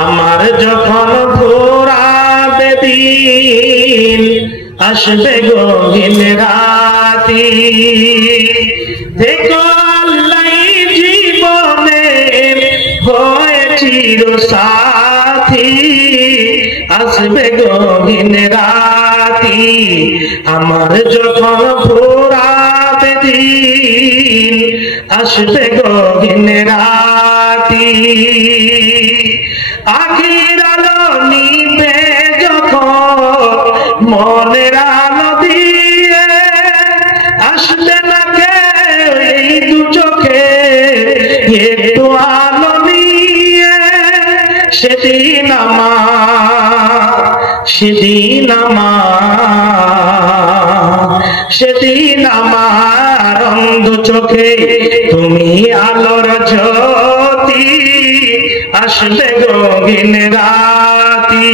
আমার যখন ঘোরাবে দিন আসবে গহীন রাতি দেখো আল্লাহ জীবনে হয় চির সাথী আসবে গহীন রাতি আমার যখন ঘোরাবে দিন আসবে গহীন রাতি আখির আলো নিবে যখন মনের আলো দিয়ে আসবে না কেউ এই দু চোখে একটু আলো নিয়ে সেদিন আমার অন্ধ চোখে তুমি আলোর জ্যোতি আসবে গহীন রাতি।